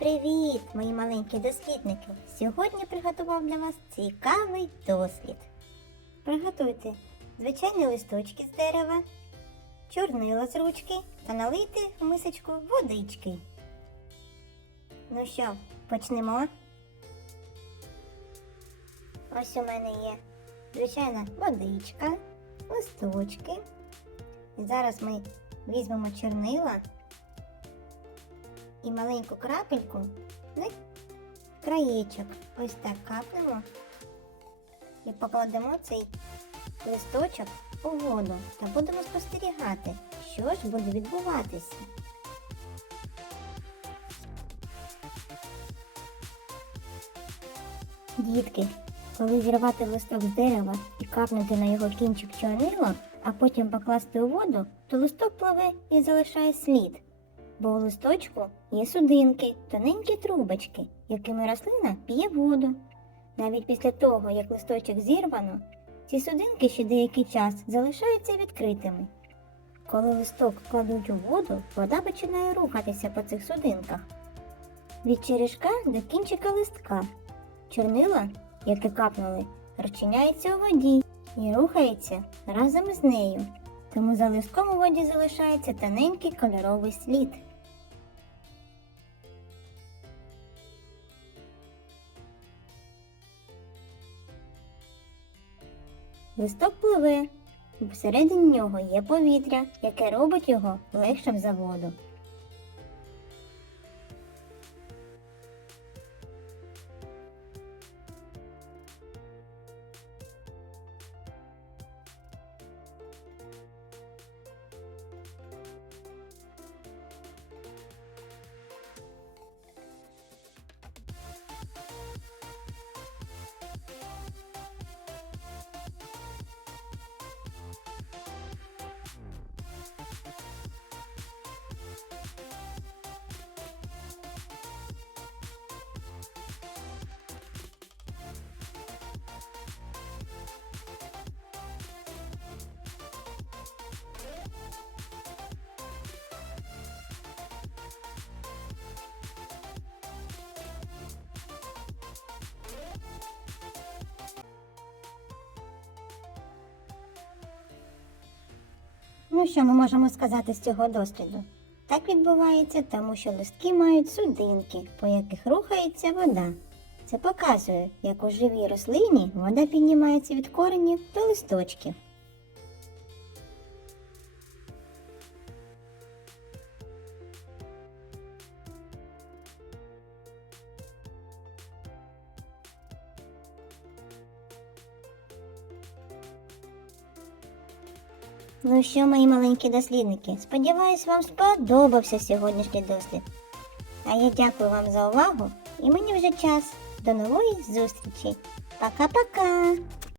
Привіт, мої маленькі дослідники! Сьогодні приготував для вас цікавий дослід. Приготуйте звичайні листочки з дерева, чорнила з ручки та налийте в мисочку водички. Ну що, почнемо? Ось у мене є звичайна водичка, листочки. І зараз ми візьмемо чорнила і маленьку крапельку на краєчок. Ось так капнемо і покладемо цей листочок у воду та будемо спостерігати, що ж буде відбуватися. Дітки, коли зірвати листок з дерева і капнути на його кінчик чорнило, а потім покласти у воду, то листок пливе і залишає слід. Бо у листочку є судинки, тоненькі трубочки, якими рослина п'є воду. Навіть після того, як листочок зірвано, ці судинки ще деякий час залишаються відкритими. Коли листок кладуть у воду, вода починає рухатися по цих судинках. Від черешка до кінчика листка. Чорнила, яке капнули, розчиняється у воді і рухається разом із нею. Тому за листком у воді залишається тоненький кольоровий слід. Листок пливе, всередині нього є повітря, яке робить його легшим за воду. Ну, що ми можемо сказати з цього досліду? Так відбувається, тому що листки мають судинки, по яких рухається вода. Це показує, як у живій рослині вода піднімається від коренів до листочків. Ну що, мої маленькі дослідники, сподіваюсь, вам сподобався сьогоднішній дослід. А я дякую вам за увагу і мені вже час. До нової зустрічі. Пока-пока!